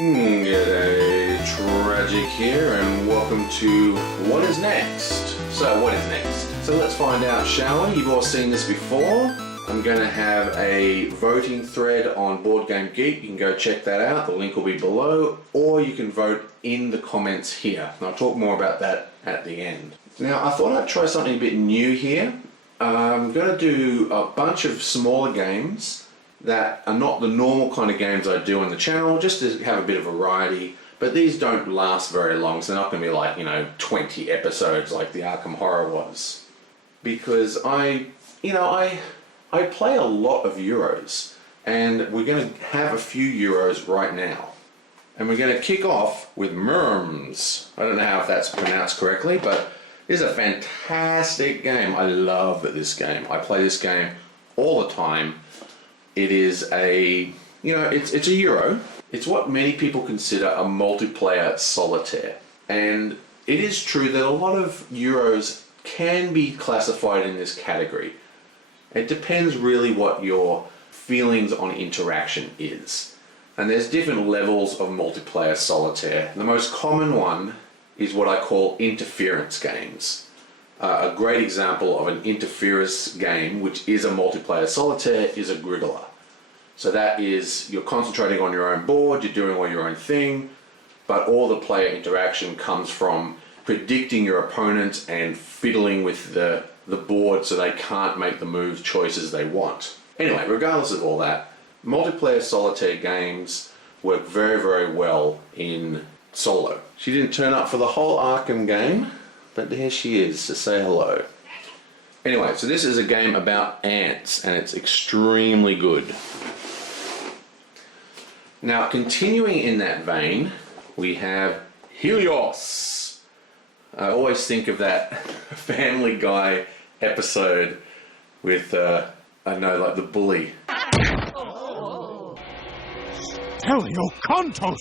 G'day, Tragic here, and welcome to What Is Next? So, what is next? So let's find out, shall we? You've all seen this before. I'm going to have a voting thread on Board Game Geek. You can go check that out. The link will be below, or you can vote in the comments here. And I'll talk more about that at the end. Now, I thought I'd try something a bit new here. I'm going to do a bunch of smaller games that are not the normal kind of games I do on the channel, just to have a bit of variety. But these don't last very long, so they're not going to be like, 20 episodes like the Arkham Horror was. Because I play a lot of Euros, and we're going to have a few Euros right now. And we're going to kick off with Murms. I don't know if that's pronounced correctly, but this is a fantastic game. I love this game. I play this game all the time. It is it's a Euro. It's what many people consider a multiplayer solitaire. And it is true that a lot of Euros can be classified in this category. It depends really what your feelings on interaction is. And there's different levels of multiplayer solitaire. The most common one is what I call interference games. A great example of an interference game, which is a multiplayer solitaire, is a Griggler. So that is, you're concentrating on your own board, you're doing all your own thing, but all the player interaction comes from predicting your opponent and fiddling with the board so they can't make the move choices they want. Anyway, regardless of all that, multiplayer solitaire games work very, very well in solo. She didn't turn up for the whole Arkham game, but there she is to say hello. Anyway, so this is a game about ants, and it's extremely good. Now, continuing in that vein, we have Helios. I always think of that Family Guy episode with, like the bully. Heliocontos!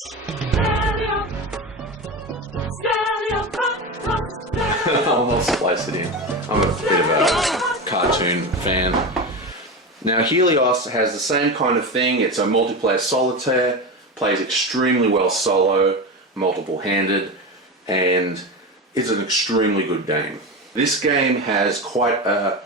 I'll splice it in. I'm a bit of a cartoon fan. Now, Helios has the same kind of thing. It's a multiplayer solitaire, plays extremely well solo, multiple-handed, and is an extremely good game. This game has quite a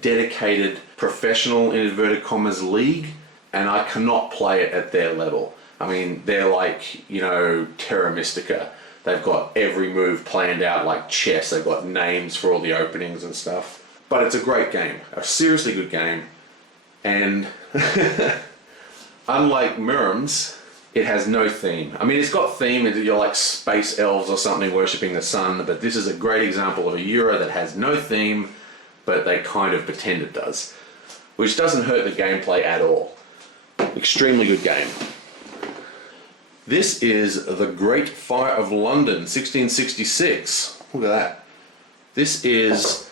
dedicated professional, in inverted commas, league, and I cannot play it at their level. I mean, they're like, Terra Mystica. They've got every move planned out like chess. They've got names for all the openings and stuff. But it's a great game, a seriously good game. And unlike Murms, it has no theme. I mean, it's got theme, you're like space elves or something worshipping the sun, but this is a great example of a Euro that has no theme, but they kind of pretend it does. Which doesn't hurt the gameplay at all. Extremely good game. This is The Great Fire of London, 1666. Look at that. This is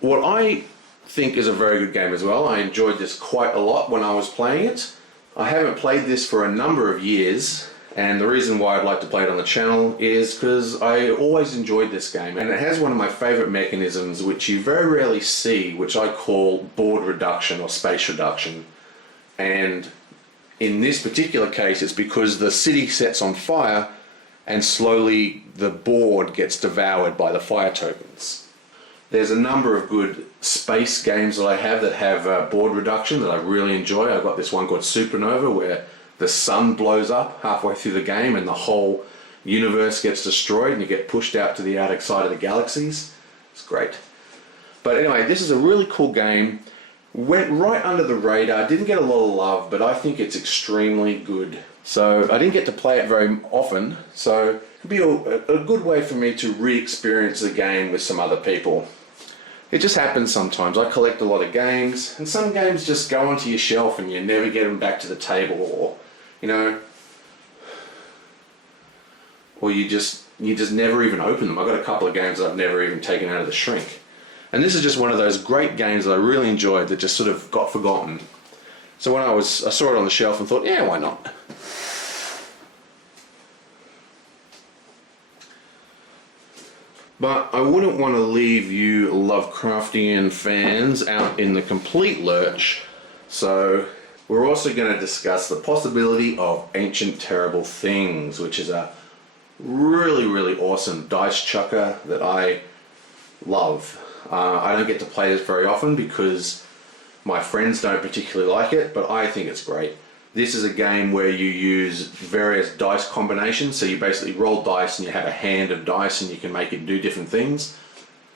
what I think is a very good game as well. I enjoyed this quite a lot when I was playing it. I haven't played this for a number of years, and the reason why I'd like to play it on the channel is because I always enjoyed this game, and it has one of my favourite mechanisms which you very rarely see, which I call board reduction or space reduction. And in this particular case, it's because the city sets on fire and slowly the board gets devoured by the fire tokens. There's a number of good space games that I have that have board reduction that I really enjoy. I've got this one called Supernova where the sun blows up halfway through the game and the whole universe gets destroyed and you get pushed out to the outer side of the galaxies. It's great. But anyway, this is a really cool game. Went right under the radar, didn't get a lot of love, but I think it's extremely good. So I didn't get to play it very often, so it could be a good way for me to re-experience the game with some other people. It just happens sometimes. I collect a lot of games, and some games just go onto your shelf and you never get them back to the table, or you just never even open them. I've got a couple of games that I've never even taken out of the shrink. And this is just one of those great games that I really enjoyed that just sort of got forgotten. So when I saw it on the shelf and thought, yeah, why not? But I wouldn't want to leave you Lovecraftian fans out in the complete lurch, so We're also going to discuss the possibility of Ancient Terrible Things, which is a really, really awesome dice chucker that I love. I don't get to play this very often because my friends don't particularly like it, but I think it's great. This is a game where you use various dice combinations, so you basically roll dice and you have a hand of dice and you can make it do different things.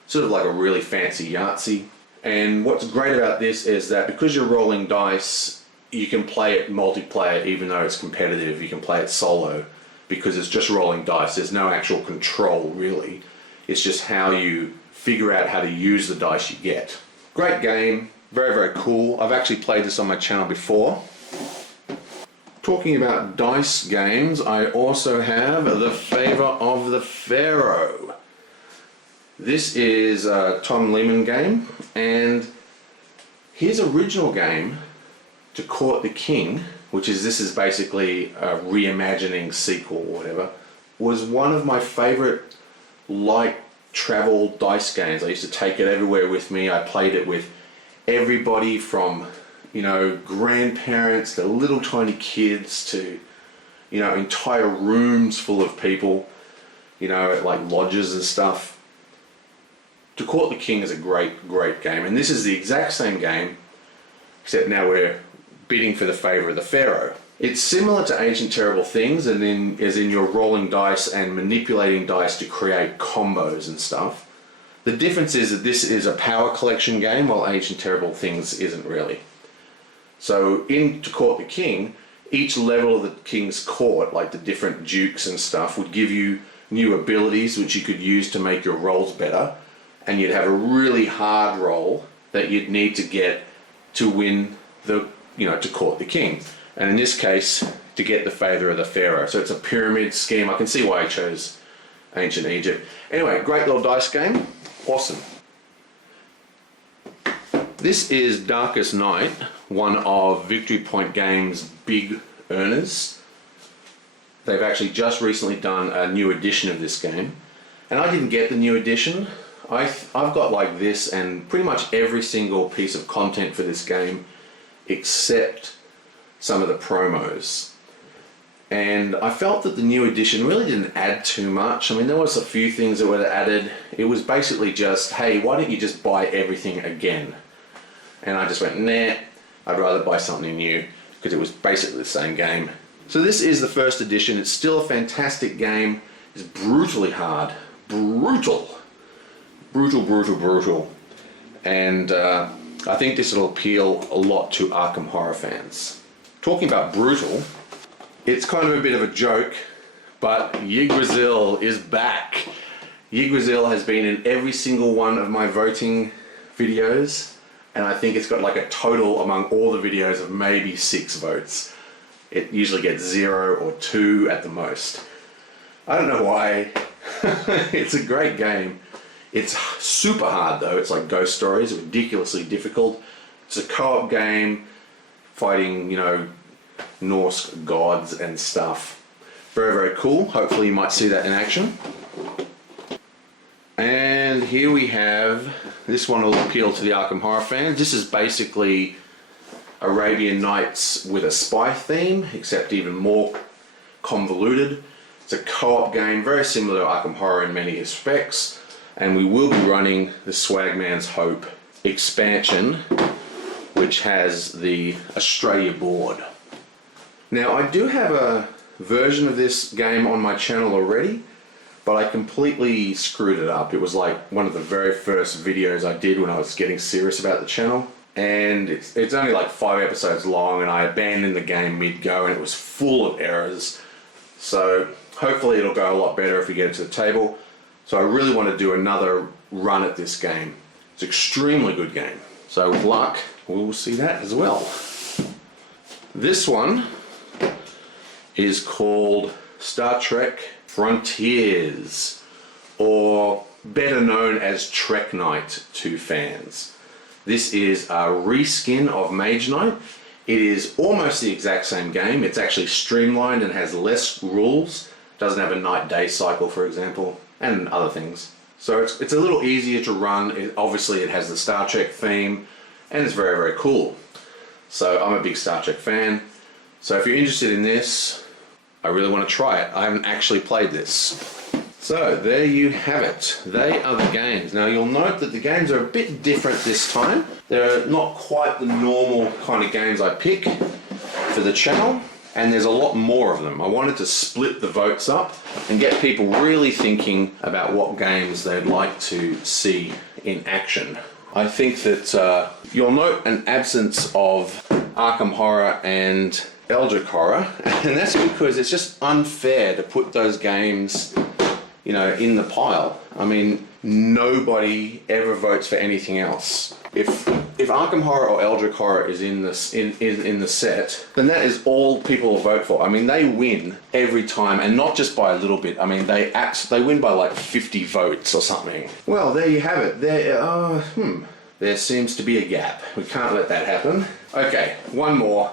Sort of like a really fancy Yahtzee. And what's great about this is that because you're rolling dice, you can play it multiplayer even though it's competitive. You can play it solo because it's just rolling dice. There's no actual control really. It's just how you figure out how to use the dice you get. Great game, very, very cool. I've actually played this on my channel before. Talking about dice games, I also have The Favor of the Pharaoh. This is a Tom Lehman game, and his original game, To Court the King, this is basically a reimagining sequel or whatever, was one of my favorite light travel dice games. I used to take it everywhere with me. I played it with everybody from grandparents to little tiny kids to, entire rooms full of people, like lodges and stuff. To Court the King is a great, great game. And this is the exact same game, except now we're bidding for the favor of the Pharaoh. It's similar to Ancient Terrible Things, and as in you're rolling dice and manipulating dice to create combos and stuff. The difference is that this is a power collection game, while Ancient Terrible Things isn't really. So in To Court the King, each level of the king's court, like the different dukes and stuff, would give you new abilities which you could use to make your rolls better, and you'd have a really hard roll that you'd need to get to win to court the king. And in this case, to get the favor of the pharaoh. So it's a pyramid scheme. I can see why I chose ancient Egypt. Anyway, great little dice game. Awesome. This is Darkest Night, one of Victory Point Games' big earners. They've actually just recently done a new edition of this game. And I didn't get the new edition. I've got like this and pretty much every single piece of content for this game except some of the promos. And I felt that the new edition really didn't add too much. I mean, there was a few things that were added. It was basically just, hey, why don't you just buy everything again? And I just went, nah, I'd rather buy something new, because it was basically the same game. So this is the first edition. It's still a fantastic game. It's brutally hard. Brutal. Brutal, brutal, brutal. And I think this will appeal a lot to Arkham Horror fans. Talking about brutal, it's kind of a bit of a joke, but Yggdrasil is back. Yggdrasil has been in every single one of my voting videos, and I think it's got like a total among all the videos of maybe 6 votes. It usually gets 0 or 2 at the most. I don't know why. It's a great game. It's super hard though. It's like Ghost Stories, ridiculously difficult. It's a co-op game, fighting, Norse gods and stuff. Very, very cool. Hopefully you might see that in action. And here we have, this one will appeal to the Arkham Horror fans. This is basically Arabian Nights with a spy theme, except even more convoluted. It's a co-op game, very similar to Arkham Horror in many respects. And we will be running the Swagman's Hope expansion, which has the Australia board. Now, I do have a version of this game on my channel already, but I completely screwed it up. It was like one of the very first videos I did when I was getting serious about the channel. And it's only like 5 episodes long, and I abandoned the game mid-go, and it was full of errors. So hopefully it'll go a lot better if we get it to the table. So I really want to do another run at this game. It's an extremely good game. So with luck, we'll see that as well. This one is called Star Trek Frontiers, or better known as Trek Night to fans. This is a reskin of Mage Knight. It is almost the exact same game. It's actually streamlined and has less rules. Doesn't have a night-day cycle, for example, and other things. So it's a little easier to run. Obviously it has the Star Trek theme, and it's very, very cool. So I'm a big Star Trek fan. So if you're interested in this, I really want to try it. I haven't actually played this. So there you have it. They are the games. Now you'll note that the games are a bit different this time. They're not quite the normal kind of games I pick for the channel, and there's a lot more of them. I wanted to split the votes up and get people really thinking about what games they'd like to see in action. I think that you'll note an absence of Arkham Horror and Eldritch Horror, and that's because it's just unfair to put those games, you know, in the pile. I mean, nobody ever votes for anything else. If Arkham Horror or Eldritch Horror is in the set, then that is all people will vote for. I mean, they win every time, and not just by a little bit. I mean, they win by like 50 votes or something. Well, there you have it. There seems to be a gap. We can't let that happen. Okay, one more.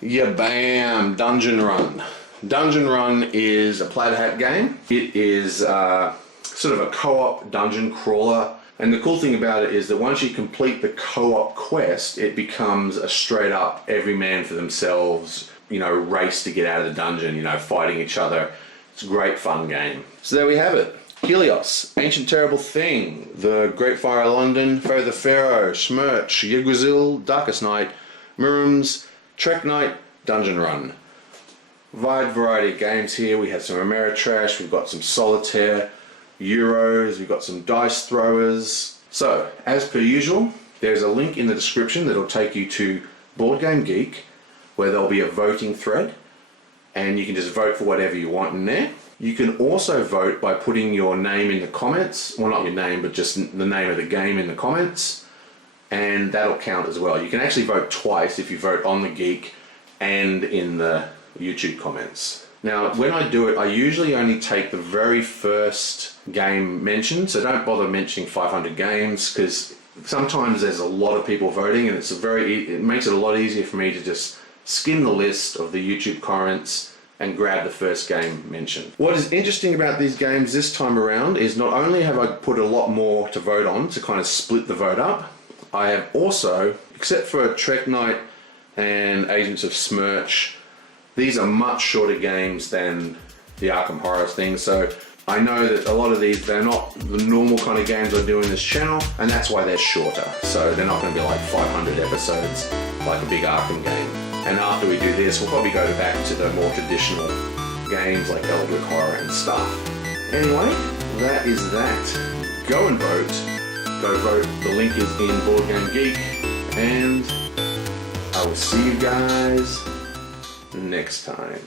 Yeah, bam! Dungeon Run. Dungeon Run is a plaid hat game. It is sort of a co-op dungeon crawler. And the cool thing about it is that once you complete the co-op quest, it becomes a straight up every man for themselves, you know, race to get out of the dungeon, you know, fighting each other. It's a great fun game. So there we have it. Helios, Ancient Terrible Thing, The Great Fire of London, Foe the Pharaoh, Smirch, Yggdrasil, Darkest Night, Miriam's, Trek Night, Dungeon Run. Wide variety of games here. We have some Ameritrash, we've got some solitaire, Euros, we've got some dice throwers. So, as per usual, there's a link in the description that'll take you to Board Game Geek, where there'll be a voting thread, and you can just vote for whatever you want in there. You can also vote by putting your name in the comments, well, not your name, but just the name of the game in the comments, and that'll count as well. You can actually vote twice if you vote on the Geek and in the YouTube comments. Now, when I do it, I usually only take the very first game mentioned, so don't bother mentioning 500 games, because sometimes there's a lot of people voting, and it makes it a lot easier for me to just skim the list of the YouTube comments and grab the first game mentioned. What is interesting about these games this time around is not only have I put a lot more to vote on to kind of split the vote up, I have also, except for Trek Night and Agents of Smirch, these are much shorter games than the Arkham Horror thing, so I know that a lot of these, they're not the normal kind of games I do in this channel, and that's why they're shorter. So they're not going to be like 500 episodes like a big Arkham game. And after we do this, we'll probably go back to the more traditional games like Eldritch Horror and stuff. Anyway, that is that. Go and vote. Go vote. The link is in Board Game Geek, and I will see you guys next time.